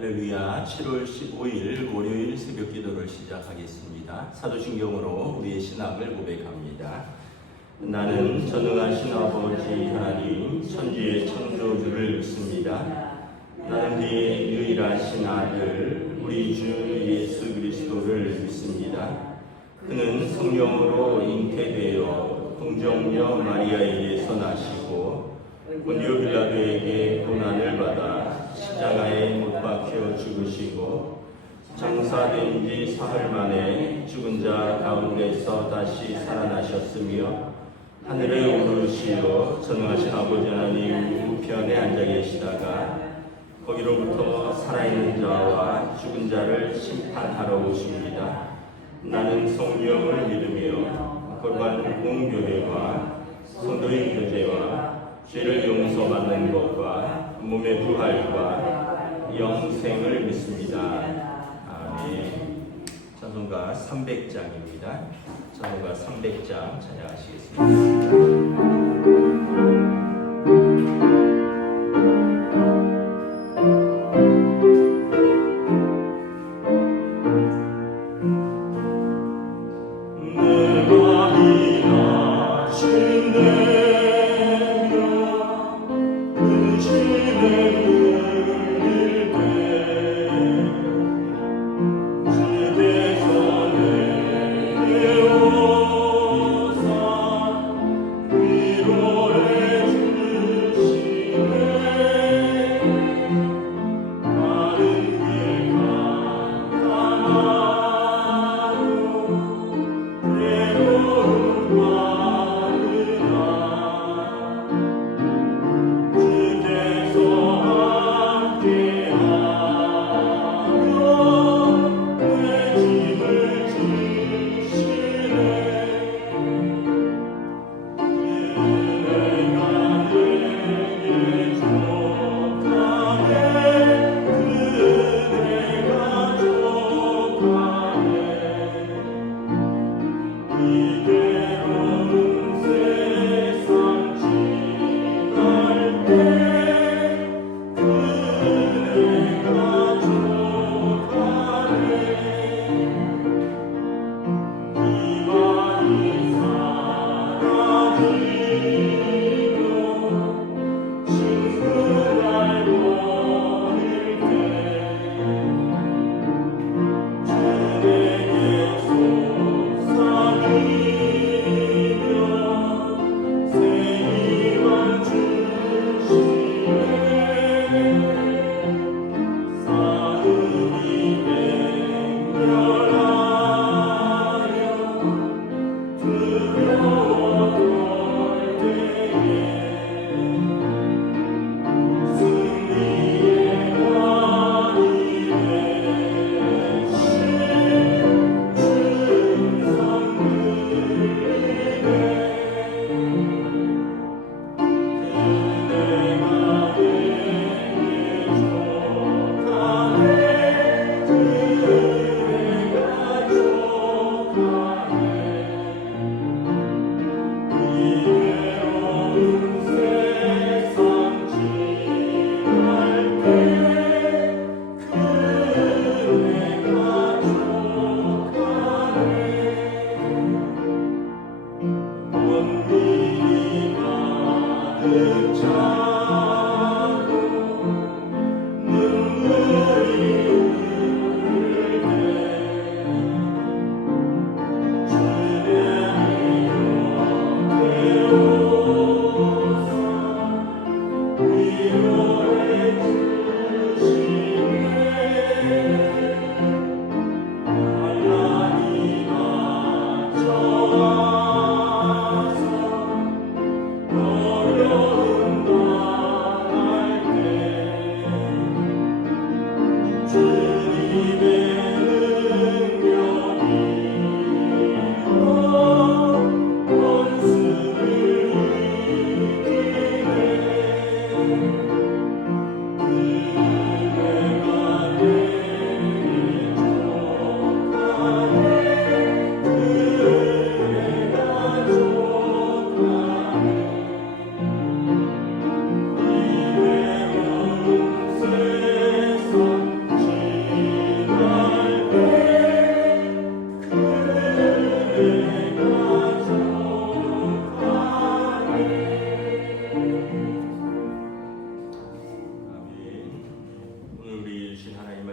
할렐루야. 7월 15일 월요일 새벽 기도를 시작하겠습니다. 사도신경으로 우리의 신앙을 고백합니다. 나는 전능하신 아버지 하나님 천지의 창조주를 믿습니다. 나는 그의 유일하신 아들 우리 주 예수 그리스도를 믿습니다. 그는 성령으로 잉태되어 동정녀 마리아에게서 나시고 본디오 빌라도에게 고난을 받아 십자가에 못 박혀 죽으시고 장사된 지 사흘 만에 죽은 자 가운데서 다시 살아나셨으며 하늘에 오르시어 전능하신 아버지 하나님 우편에 앉아 계시다가 거기로부터 살아있는 자와 죽은 자를 심판하러 오십니다. 나는 성령을 믿으며 거룩한 공교회와 성도의 교제와 죄를 용서받는 것과 몸의 부활과 영생을 믿습니다. 아멘. 찬송가 300장입니다. 찬송가 300장 찬양하시겠습니다.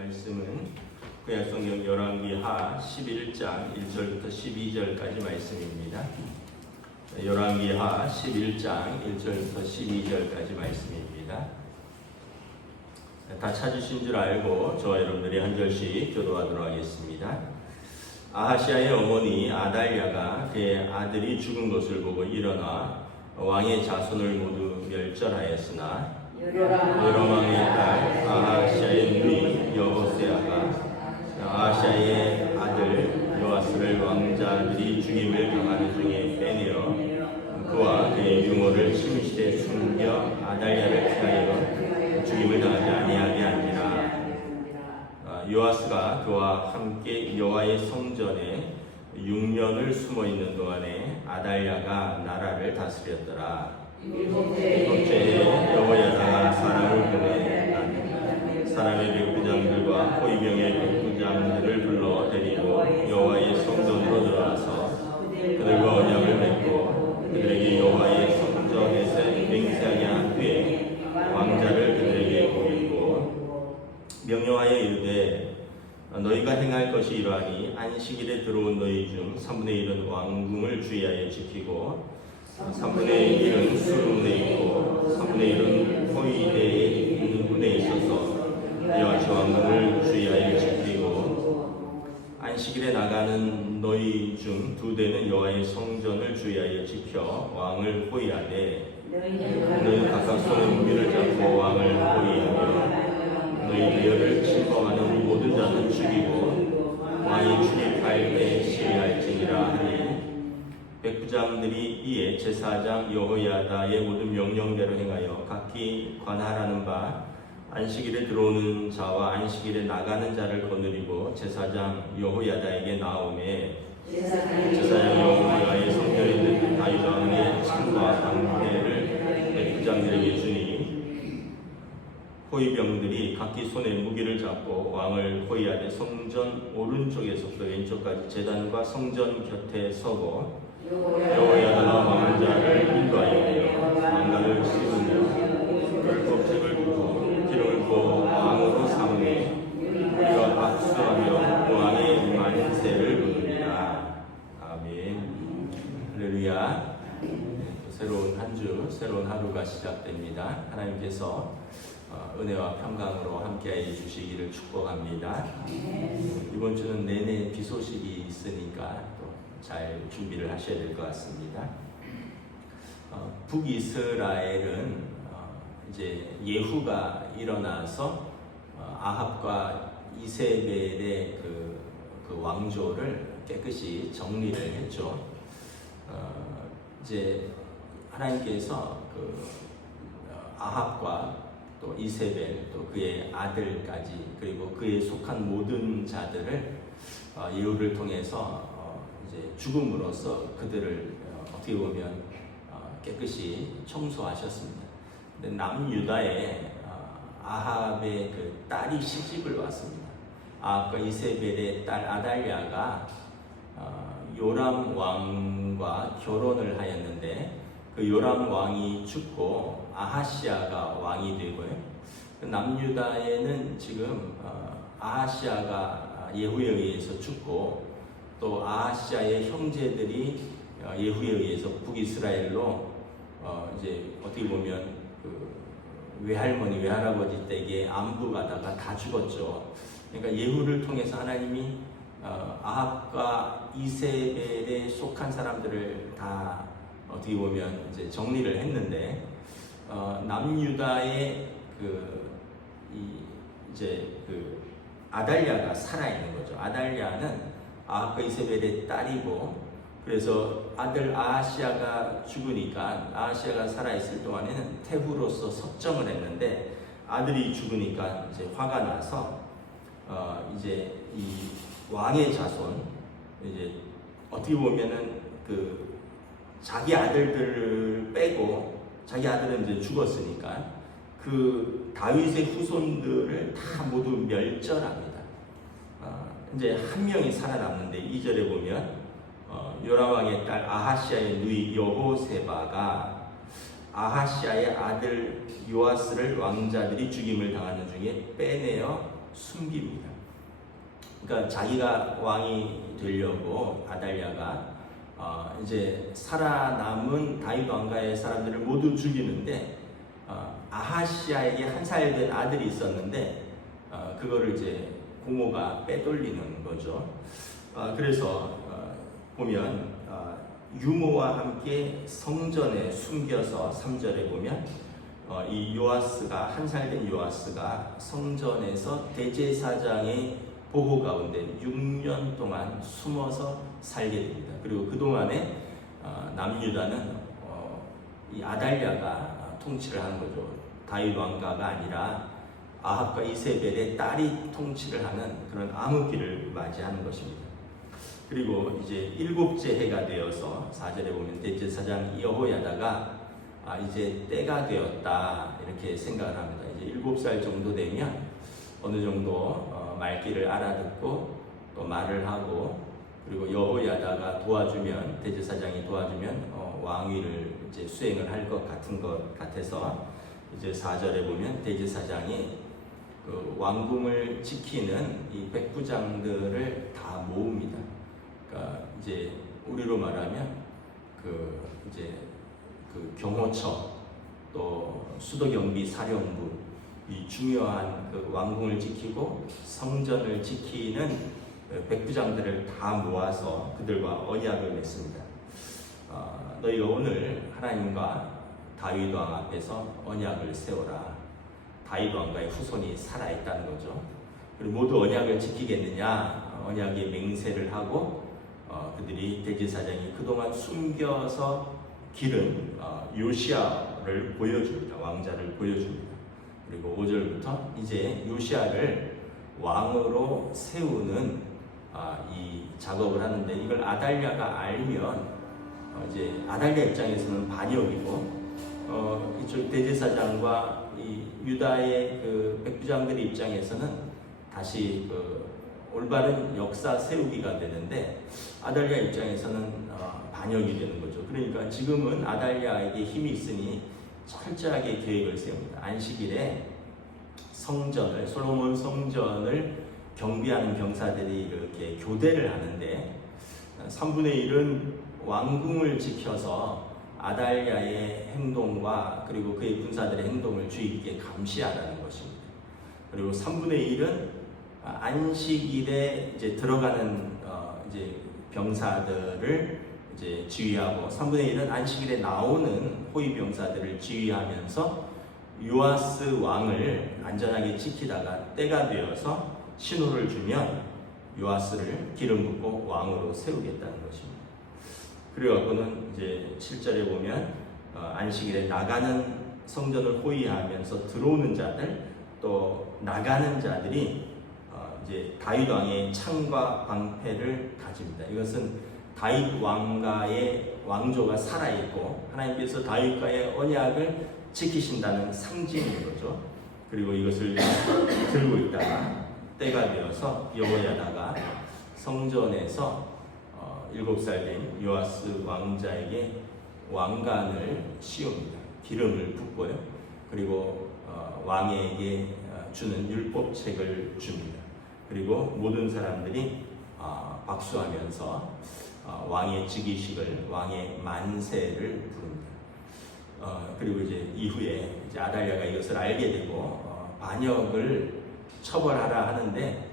말씀은 구약성경 열왕기하 11장 1절부터 12절까지 말씀입니다. 열왕기하 11장 1절부터 12절까지 말씀입니다. 다 찾으신 줄 알고 저와 여러분들이 한 절씩 교도하도록 하겠습니다. 아하시아의 어머니 아달랴가 그의 아들이 죽은 것을 보고 일어나 왕의 자손을 모두 멸절하였으나 요람왕의 딸 아하시아의 누이 여호세아가 아하시아의 아들 요아스를 왕자들이 죽임을 당하는 중에 빼내어 그와 그의 유모를 침실에 숨겨 아달랴를 피하여 죽임을 당하지 아니하게 하니라. 요아스가 그와 함께 여호와의 성전에 6년을 숨어 있는 동안에 아달랴가 나라를 다스렸더라. 일곱째에 여호야다가 사람을 보내 사람의 백부장들과 호위병의 백부장들을 불러 데리고 여호와의 성전으로 들어와서 그들과 언약을 맺고 그들에게 여호와의 성전에서 맹세하게 한 후에 왕자를 그들에게 보이고 명령하여 이르되 너희가 행할 것이 이러하니 안식일에 들어온 너희 중 3분의 1은 왕궁을 주의하여 지키고 3분의 1은 수문에 있고 3분의 1은 호위대에 있는 군에 있어서 여호와 왕궁을 주의하여 지키고 안식일에 나가는 너희 중 2대는 여호와의 성전을 주의하여 지켜 왕을 호위하되 너희는 각각 손에 무기를 잡고 왕을 호위하며 너희 대열을 침범하는 모든 자는 죽이고 왕이 출입할 때 시위할지니라 하니 백부장들이 이에 제사장 여호야다의 모든 명령대로 행하여 각기 관할하는 바 안식일에 들어오는 자와 안식일에 나가는 자를 거느리고 제사장 여호야다에게 나오매 제사장 여호야의 성전에 있는 다윗 왕의 창과 방패를 백부장들에게 주니 호위병들이 각기 손에 무기를 잡고 왕을 호위하되 성전 오른쪽에서부터 왼쪽까지 제단과 성전 곁에 서고 여호야다가 왕자를 인도하여 왕관을 씌우며 율법책을 두고 기름을 부어 왕으로 삼으매 우리가 박수하며 왕의 만세를 부르리라. 아멘. 할렐루야. 새로운 한 주, 새로운 하루가 시작됩니다. 하나님께서 은혜와 평강으로 함께해 주시기를 축복합니다. 이번 주는 내내 비 소식이 있으니까 또 잘 준비를 하셔야 될 것 같습니다. 북이스라엘은 이제 예후가 일어나서 아합과 이세벨의 그 왕조를 깨끗이 정리를 했죠. 이제 하나님께서 그 아합과 또 이세벨 또 그의 아들까지 그리고 그에 속한 모든 자들을 예후를 통해서 이제 죽음으로써 그들을 어떻게 보면 깨끗이 청소하셨습니다. 근데 남유다에 아합의 그 딸이 시집을 왔습니다. 아합과 이세벨의 딸 아달랴가 요람 왕과 결혼을 하였는데 그 요람 왕이 죽고 아하시아가 왕이 되고요. 남유다에는 지금 아하시아가 예후에 의해서 죽고 또 아하시아의 형제들이 예후에 의해서 북이스라엘로 이제 어떻게 보면 그 외할머니 외할아버지 댁에 안부 가다가 다 죽었죠. 그러니까 예후를 통해서 하나님이 아합과 이세벨에 속한 사람들을 다 어떻게 보면 이제 정리를 했는데 남유다의 이제 아달랴가 살아 있는 거죠. 아달랴는 아합과 이세벨의 딸이고 그래서 아들 아하시아가 죽으니까 아하시아가 살아 있을 동안에는 태후로서 섭정을 했는데 아들이 죽으니까 이제 화가 나서 이제 이 왕의 자손 이제 어떻게 보면은 그 자기 아들들을 빼고 자기 아들은 이제 죽었으니까 그 다윗의 후손들을 다 모두 멸절합니다. 이제 한 명이 살아남는데 2절에 보면 요람 왕의 딸 아하시아의 누이 여호세바가 아하시아의 아들 요아스를 왕자들이 죽임을 당하는 중에 빼내어 숨깁니다. 그러니까 자기가 왕이 되려고 아달랴가 이제 살아남은 다윗 왕가의 사람들을 모두 죽이는데 아하시아에게 한 살 된 아들이 있었는데 그거를 이제 고모가 빼돌리는 거죠. 그래서 보면 유모와 함께 성전에 숨겨서 3절에 보면 이 요아스가 한 살 된 요아스가 성전에서 대제사장의 보호 가운데 6년 동안 숨어서 살게 됩니다. 그리고 그동안에 남유다는 이 아달랴가 통치를 하는 거죠. 다윗 왕가가 아니라 아합과 이세벨의 딸이 통치를 하는 그런 암흑기를 맞이하는 것입니다. 그리고 이제 7째 해가 되어서 4절에 보면 대제사장 여호야다가 이제 때가 되었다 이렇게 생각을 합니다. 이제 7살 정도 되면 어느 정도 말귀를 알아듣고 또 말을 하고 그리고 여호야다가 도와주면 대제사장이 도와주면 왕위를 이제 수행을 할 것 같은 것 같아서 이제 4절에 보면 대제사장이 그 왕궁을 지키는 이 백부장들을 다 모읍니다. 그러니까 이제 우리로 말하면 이제 경호처 또 수도경비 사령부 이 중요한 그 왕궁을 지키고 성전을 지키는 백부장들을 다 모아서 그들과 언약을 맺습니다. 너희가 오늘 하나님과 다윗 왕 앞에서 언약을 세워라. 다윗 왕가의 후손이 살아있다는 거죠. 그리고 모두 언약을 지키겠느냐? 언약의 맹세를 하고 그들이 대제사장이 그동안 숨겨서 기른 요시아를 보여줍니다. 왕자를 보여줍니다. 그리고 5절부터 이제 요시아를 왕으로 세우는 이 작업을 하는데 이걸 아달랴가 알면 이제 아달랴 입장에서는 반역이고 이쪽 대제사장과 이 유다의 그 백부장들의 입장에서는 다시 올바른 역사 세우기가 되는데 아달랴 입장에서는 반역이 되는 거죠. 그러니까 지금은 아달랴에게 힘이 있으니 철저하게 계획을 세웁니다. 안식일에 성전을 솔로몬 성전을 경비하는 병사들이 이렇게 교대를 하는데 3분의 1은 왕궁을 지켜서 아달랴의 행동과 그리고 그의 군사들의 행동을 주의 깊게 감시하라는 것입니다. 그리고 3분의 1은 안식일에 이제 들어가는 이제 병사들을 이제 지휘하고 3분의 1은 안식일에 나오는 호위 병사들을 지휘하면서 요아스 왕을 안전하게 지키다가 때가 되어서 신호를 주면 요아스를 기름 붓고 왕으로 세우겠다는 것입니다. 그래갖고는 이제 7절에 보면 안식일에 나가는 성전을 호위하면서 들어오는 자들 또 나가는 자들이 이제 다윗 왕의 창과 방패를 가집니다. 이것은 다윗 왕가의 왕조가 살아있고 하나님께서 다윗과의 언약을 지키신다는 상징인 거죠. 그리고 이것을 들고 있다가 때가 되어서 여호야다가 성전에서 7살 된 요아스 왕자에게 왕관을 씌웁니다. 기름을 붓고요. 그리고 왕에게 주는 율법책을 줍니다. 그리고 모든 사람들이 박수하면서 왕의 즉위식을 왕의 만세를 부릅니다. 그리고 이제 이후에 이제 아달랴가 이것을 알게 되고 반역을 처벌하라 하는데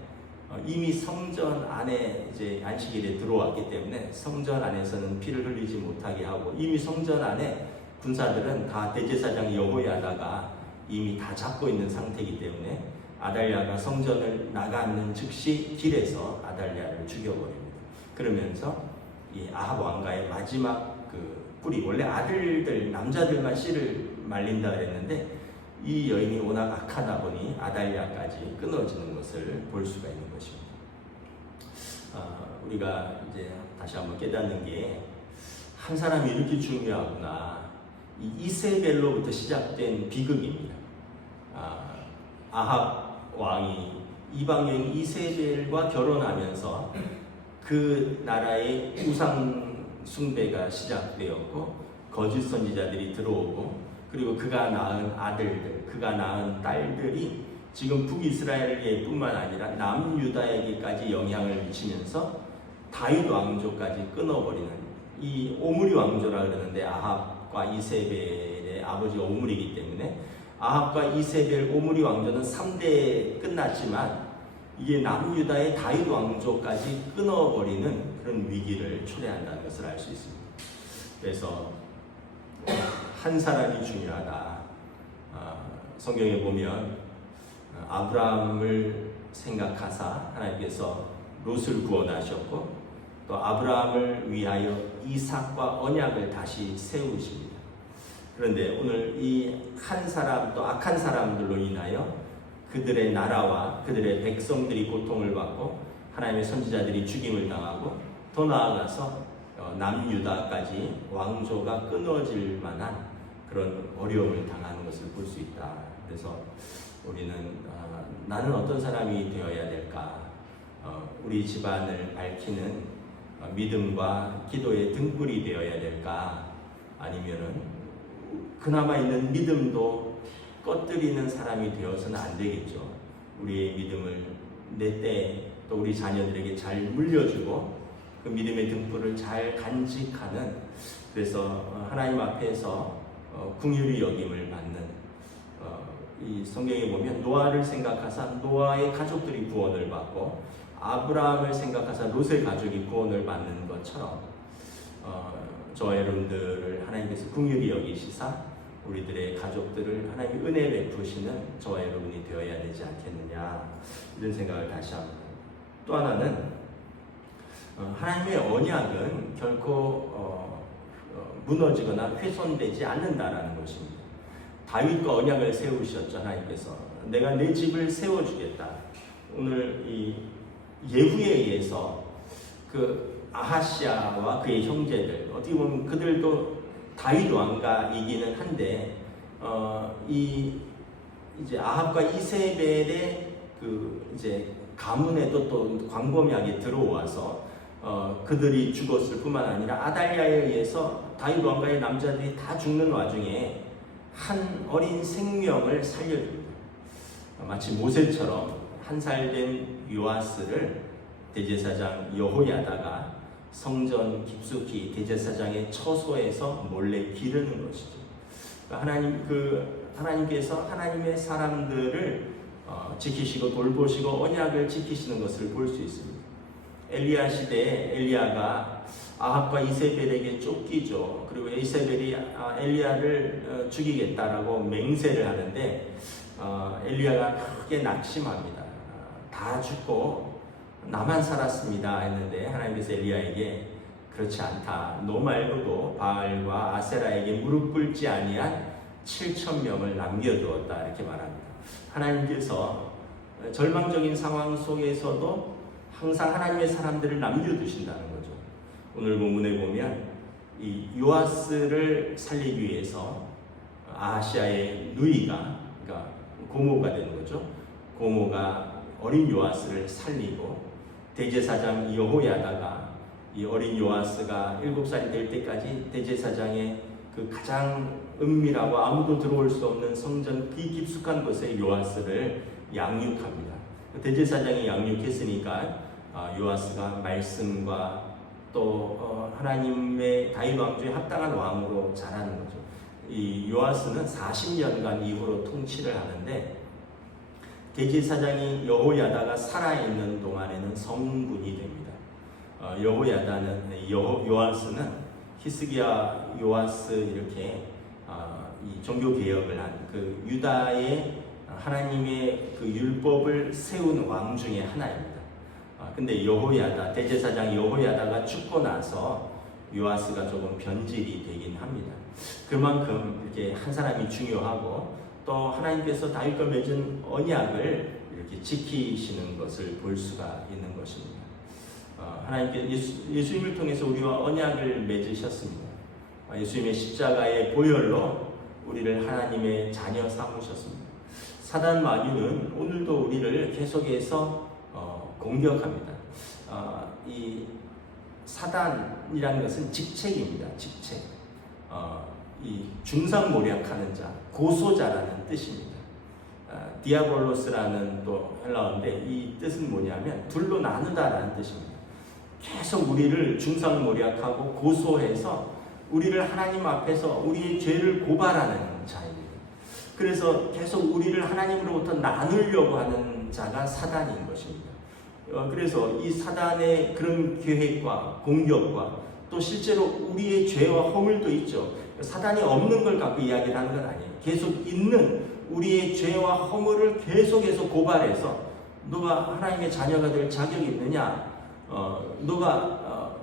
이미 성전 안에 이제 안식일에 들어왔기 때문에 성전 안에서는 피를 흘리지 못하게 하고 이미 성전 안에 군사들은 다 대제사장 여호야다가 이미 다 잡고 있는 상태이기 때문에 아달랴가 성전을 나가는 즉시 길에서 아달랴를 죽여버립니다. 그러면서 이 아합 왕가의 마지막 뿌리 원래 아들들 남자들만 씨를 말린다 그랬는데 이 여인이 워낙 악하다 보니 아달랴까지 끊어지는 것을 볼 수가 있는 것입니다. 우리가 이제 다시 한번 깨닫는 게 한 사람이 이렇게 중요하구나. 이 이세벨로부터 시작된 비극입니다. 아합 왕이 이방 여인 이세벨과 결혼하면서 그 나라의 우상 숭배가 시작되었고 거짓 선지자들이 들어오고 그리고 그가 낳은 아들들, 그가 낳은 딸들이 지금 북이스라엘에뿐만 아니라 남유다에게까지 영향을 미치면서 다윗 왕조까지 끊어버리는, 이 오므리 왕조라 그러는데 아합과 이세벨의 아버지가 오므리이기 때문에 아합과 이세벨 오므리 왕조는 3대에 끝났지만 이게 남유다의 다윗 왕조까지 끊어버리는 그런 위기를 초래한다는 것을 알 수 있습니다. 그래서 한 사람이 중요하다. 성경에 보면 아브라함을 생각하사 하나님께서 롯을 구원하셨고, 또 아브라함을 위하여 이삭과 언약을 다시 세우십니다. 그런데 오늘 이 한 사람, 또 악한 사람들로 인하여 그들의 나라와 그들의 백성들이 고통을 받고 하나님의 선지자들이 죽임을 당하고, 더 나아가서 남유다까지 왕조가 끊어질 만한 그런 어려움을 당하는 것을 볼 수 있다. 그래서 우리는 나는 어떤 사람이 되어야 될까? 우리 집안을 밝히는 믿음과 기도의 등불이 되어야 될까? 아니면은 그나마 있는 믿음도 꺼뜨리는 사람이 되어서는 안 되겠죠. 우리의 믿음을 내 때 또 우리 자녀들에게 잘 물려주고 그 믿음의 등불을 잘 간직하는, 그래서 하나님 앞에서 긍휼히 여김을 받는, 이 성경에 보면 노아를 생각하사 노아의 가족들이 구원을 받고 아브라함을 생각하사 롯의 가족이 구원을 받는 것처럼 저와 여러분들을 하나님께서 긍휼히 여기시사 우리들의 가족들을 하나님이 은혜 베푸시는 저와 여러분이 되어야 되지 않겠느냐, 이런 생각을 다시 합니다. 또 하나는 하나님의 언약은 결코 무너지거나 훼손되지 않는다라는 것입니다. 다윗과 언약을 세우셨죠. 하나님께서 내가 내 집을 세워주겠다. 오늘 이 예후에 의해서 그 아하시아와 그의 형제들, 어떻게 보면 그들도 다윗 왕가이기는 한데 이제 아합과 이세벨의 그 이제 가문에도 또 광범위하게 들어와서 그들이 죽었을 뿐만 아니라 아달랴에 의해서 다윗 왕가의 남자들이 다 죽는 와중에 한 어린 생명을 살려줍니다. 마치 모세처럼 한 살 된 요아스를 대제사장 여호야다가 성전 깊숙이 대제사장의 처소에서 몰래 기르는 것이죠. 하나님께서 하나님의 사람들을 지키시고 돌보시고 언약을 지키시는 것을 볼 수 있습니다. 엘리야 시대에 엘리야가 아합과 이세벨에게 쫓기죠. 그리고 이세벨이 엘리야를 죽이겠다라고 맹세를 하는데 엘리야가 크게 낙심합니다. 다 죽고 나만 살았습니다 했는데 하나님께서 엘리야에게 그렇지 않다. 너 말고도 바알과 아세라에게 무릎 꿇지 아니한 7,000명을 남겨두었다, 이렇게 말합니다. 하나님께서 절망적인 상황 속에서도 항상 하나님의 사람들을 남겨두신다는 거죠. 오늘 본문에 보면 이 요아스를 살리기 위해서 아하시아의 누이가, 그러니까 고모가 되는 거죠. 고모가 어린 요아스를 살리고 대제사장 여호야다가 이 어린 요아스가 7살이 될 때까지 대제사장의 그 가장 은밀하고 아무도 들어올 수 없는 성전 그 깊숙한 곳에 요아스를 양육합니다. 대제사장이 양육했으니까 요아스가 말씀과 또 하나님의 다윗 왕조에 합당한 왕으로 자라는 거죠. 이 요아스는 40년간 이후로 통치를 하는데 대제사장이 여호야다가 살아있는 동안에는 성군이 됩니다. 요아스는 히스기야 요아스 이렇게 이 종교 개혁을 한 그 유다의 하나님의 그 율법을 세운 왕 중에 하나입니다. 근데 여호야다, 대제사장 여호야다가 죽고 나서 요아스가 조금 변질이 되긴 합니다. 그만큼 이렇게 한 사람이 중요하고 또 하나님께서 다윗과 맺은 언약을 이렇게 지키시는 것을 볼 수가 있는 것입니다. 하나님께 예수님을 통해서 우리와 언약을 맺으셨습니다. 예수님의 십자가의 보혈로 우리를 하나님의 자녀 삼으셨습니다. 사단 마귀는 오늘도 우리를 계속해서 공격합니다. 이 사단이라는 것은 직책입니다. 직책. 이 중상모략하는 자, 고소자라는 뜻입니다. 디아볼로스라는 또 헬라어인데 이 뜻은 뭐냐면 둘로 나누다라는 뜻입니다. 계속 우리를 중상모략하고 고소해서 우리를 하나님 앞에서 우리의 죄를 고발하는 자입니다. 그래서 계속 우리를 하나님으로부터 나누려고 하는 자가 사단인 것입니다. 그래서 이 사단의 그런 계획과 공격과 또 실제로 우리의 죄와 허물도 있죠. 사단이 없는 걸 갖고 이야기를 하는 건 아니에요. 계속 있는 우리의 죄와 허물을 계속해서 고발해서 너가 하나님의 자녀가 될 자격이 있느냐, 너가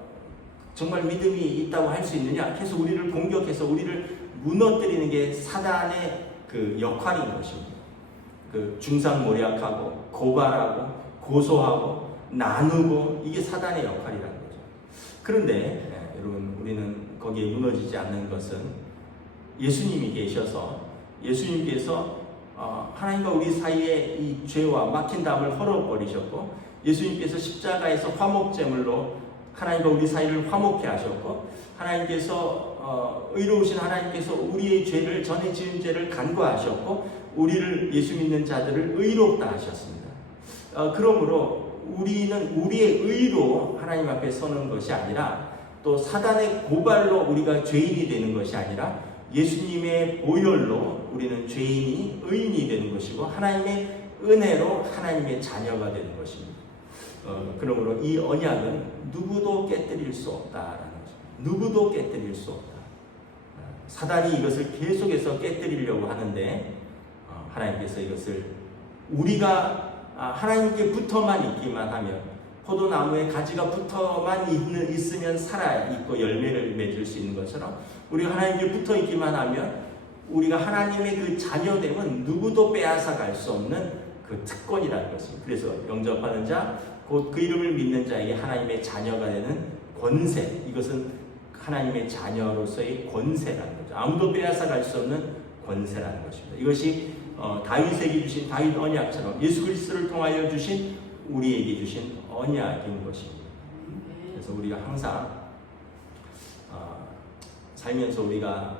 정말 믿음이 있다고 할 수 있느냐, 계속 우리를 공격해서 우리를 무너뜨리는 게 사단의 그 역할인 것입니다. 그 중상모략하고 고발하고 고소하고 나누고 이게 사단의 역할이라는 거죠. 그런데 여러분, 우리는 거기에 무너지지 않는 것은 예수님이 계셔서 예수님께서 하나님과 우리 사이에 이 죄와 막힌 담을 헐어버리셨고, 예수님께서 십자가에서 화목제물로 하나님과 우리 사이를 화목케 하셨고, 하나님께서 의로우신 하나님께서 우리의 죄를, 전에 지은 죄를 간과하셨고, 우리를, 예수 믿는 자들을 의롭다 하셨습니다. 그러므로 우리는 우리의 의로 하나님 앞에 서는 것이 아니라, 또 사단의 고발로 우리가 죄인이 되는 것이 아니라, 예수님의 보혈로 우리는 죄인이 의인이 되는 것이고, 하나님의 은혜로 하나님의 자녀가 되는 것입니다. 그러므로 이 언약은 누구도 깨뜨릴 수 없다라는 거죠. 누구도 깨뜨릴 수 없다. 사단이 이것을 계속해서 깨뜨리려고 하는데, 하나님께서 이것을 우리가 하나님께 붙어만 있기만 하면, 포도나무에 가지가 붙어만 있으면 살아있고 열매를 맺을 수 있는 것처럼, 우리가 하나님께 붙어 있기만 하면 우리가 하나님의 그 자녀됨은 누구도 빼앗아 갈 수 없는 그 특권이라는 것입니다. 그래서 영접하는 자, 곧 그 이름을 믿는 자에게 하나님의 자녀가 되는 권세, 이것은 하나님의 자녀로서의 권세라는 거죠. 아무도 빼앗아 갈 수 없는 권세라는 것입니다. 이것이 다윗에게 주신 다윗 언약처럼 예수 그리스도를 통하여 주신, 우리에게 주신 언약인 것입니다. 그래서 우리가 항상 살면서 우리가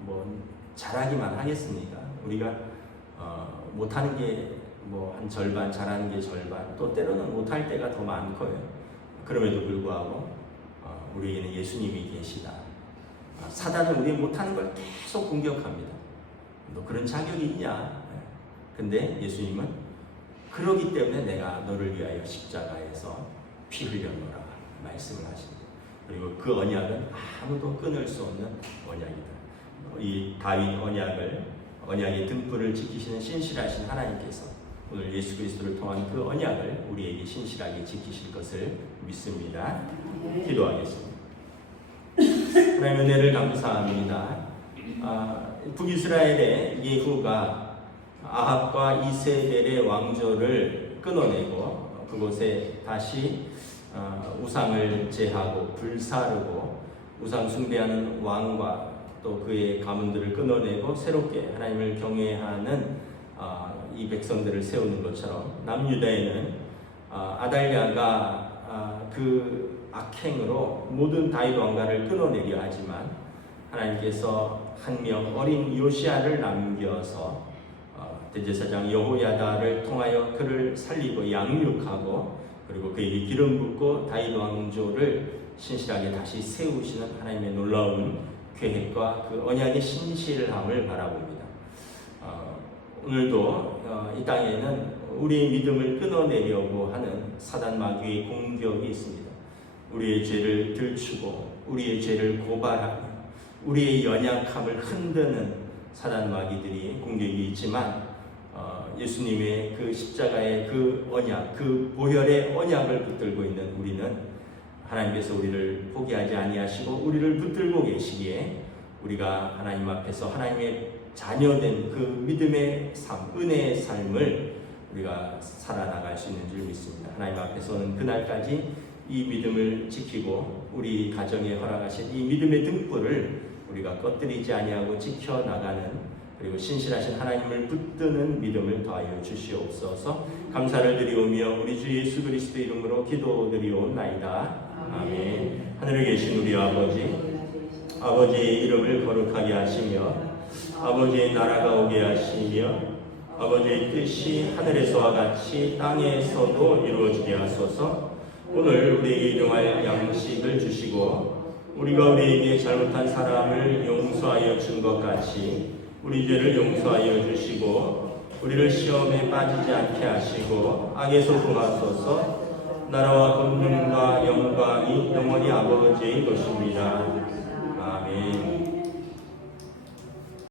뭐 잘하기만 하겠습니까? 우리가 못하는 게 뭐 한 절반, 잘하는 게 절반, 또 때로는 못할 때가 더 많고요. 그럼에도 불구하고 우리에게는 예수님이 계시다. 사단은 우리 못하는 걸 계속 공격합니다. 너 그런 자격이 있냐? 근데 예수님은 그러기 때문에 내가 너를 위하여 십자가에서 피 흘렸노라 말씀을 하십니다. 그리고 그 언약은 아무도 끊을 수 없는 언약이다. 이 다윗 언약의 등불을 지키시는 신실하신 하나님께서 오늘 예수 그리스도를 통한 그 언약을 우리에게 신실하게 지키실 것을 믿습니다. 기도하겠습니다. 하나님 은혜를 감사합니다. 북이스라엘의 예후가 아합과 이세벨의 왕조를 끊어내고 그곳에 다시 우상을 제하고 불사르고 우상 숭배하는 왕과 또 그의 가문들을 끊어내고 새롭게 하나님을 경외하는 이 백성들을 세우는 것처럼, 남유다에는 아달랴가 그 악행으로 모든 다윗 왕가를 끊어내려 하지만 하나님께서 한 명 어린 요시야를 남겨서 대제사장 여호야다를 통하여 그를 살리고 양육하고, 그리고 그에게 기름 붓고 다윗 왕조를 신실하게 다시 세우시는 하나님의 놀라운 계획과 그 언약의 신실함을 바라봅니다. 오늘도 이 땅에는 우리의 믿음을 끊어내려고 하는 사단 마귀의 공격이 있습니다. 우리의 죄를 들추고 우리의 죄를 고발하며 우리의 연약함을 흔드는 사단 마귀들이 공격이 있지만, 예수님의 그 십자가의 그 언약, 그 보혈의 언약을 붙들고 있는 우리는 하나님께서 우리를 포기하지 아니하시고 우리를 붙들고 계시기에 우리가 하나님 앞에서 하나님의 자녀된 그 믿음의 삶, 은혜의 삶을 우리가 살아나갈 수 있는 줄 믿습니다. 하나님 앞에서는 그날까지 이 믿음을 지키고 우리 가정에 허락하신 이 믿음의 등불을 우리가 꺼뜨리지 아니하고 지켜나가는, 그리고 신실하신 하나님을 붙드는 믿음을 더하여 주시옵소서. 감사를 드리오며 우리 주 예수 그리스도 이름으로 기도드리옵나이다. 아멘. 하늘에 계신 우리 아버지, 아버지의 이름을 거룩하게 하시며 아버지의 나라가 오게 하시며 아버지의 뜻이 하늘에서와 같이 땅에서도 이루어지게 하소서. 오늘 우리에게 일용할 양식을 주시고 우리가 우리에게 잘못한 사람을 용서하여 준 것 같이 우리 죄를 용서하여 주시고 우리를 시험에 빠지지 않게 하시고 악에서 구하소서. 나라와 권능과 영광이 영원히 아버지의 것입니다. 아멘.